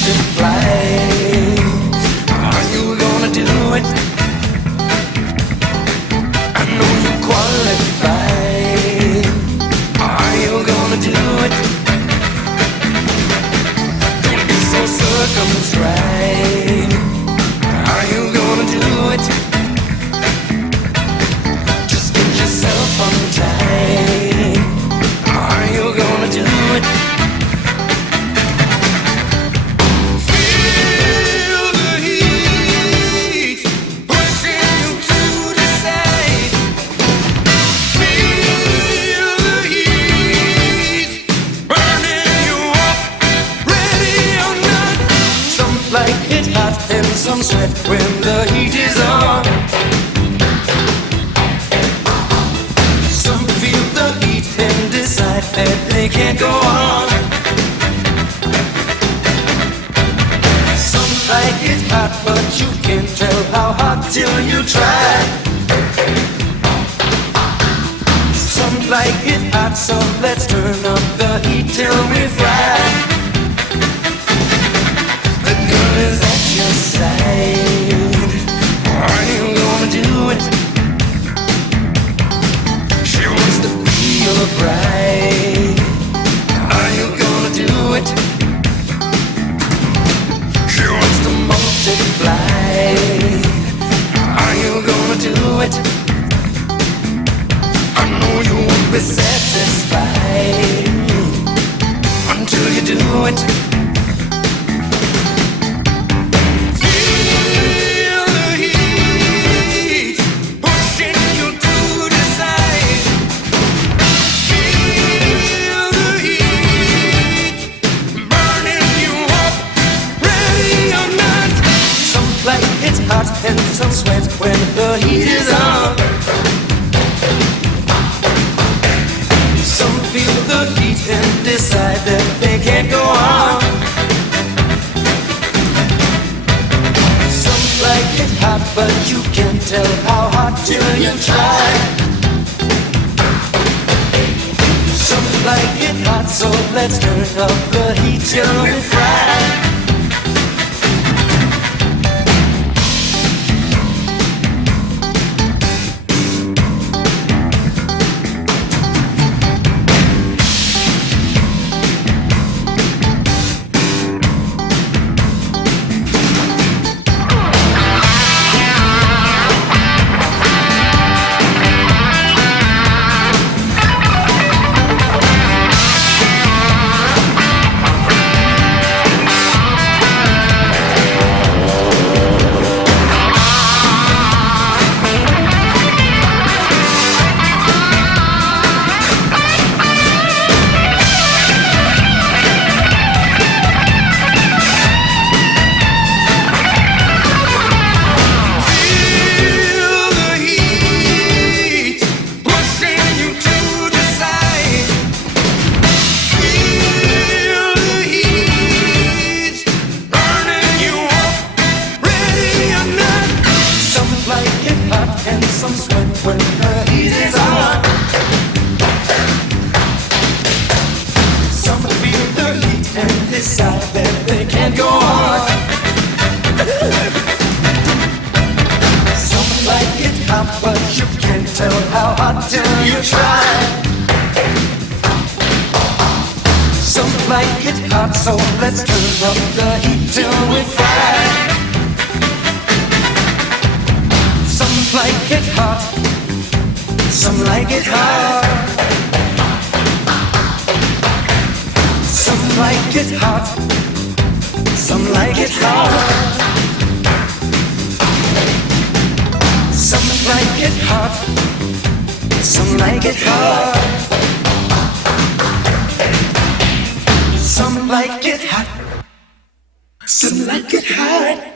multiply. Are you gonna do it? I know you qualify. Are you gonna do it? Don't be so circumscribed. Are you gonna do it? Just get yourself untied. Are you gonna do it? Feel the heat pushing you to decide. Feel the heat burning you up, ready or not. Some like it hot and some sweat when the heat is on. Some feel the heat and decide that they can't go on. Some like it hot, but you can't tell how hot till you try. Some like it hot, so let's turn up the heat till we fry. The girl is at your side. Are you gonna do it? She wants to be your bride. Are you gonna do it? She wants to multiply. Are you gonna do it? I know you won't be satisfied until you do it. Feel the heat pushing you to decide. Feel the heat burning you up, ready or not. Some like it hot and some sweat when the heat is on. Some feel the heat and decide that they can't go on. Some like it hot, but you can't tell how hot till you try. Some like it hot, so let's turn up the heat till we fry. Some sweat when the heat is on. Some feel the heat and decide that they can't go on. Some like it hot, but you can't tell how hot till you try. Some like it hot, so let's turn up the heat till we fry. Some like it hot, some like it hot. Some like it hot, some like it hot. Some like it hot, some like it hot. Some like it hot, some like it hot.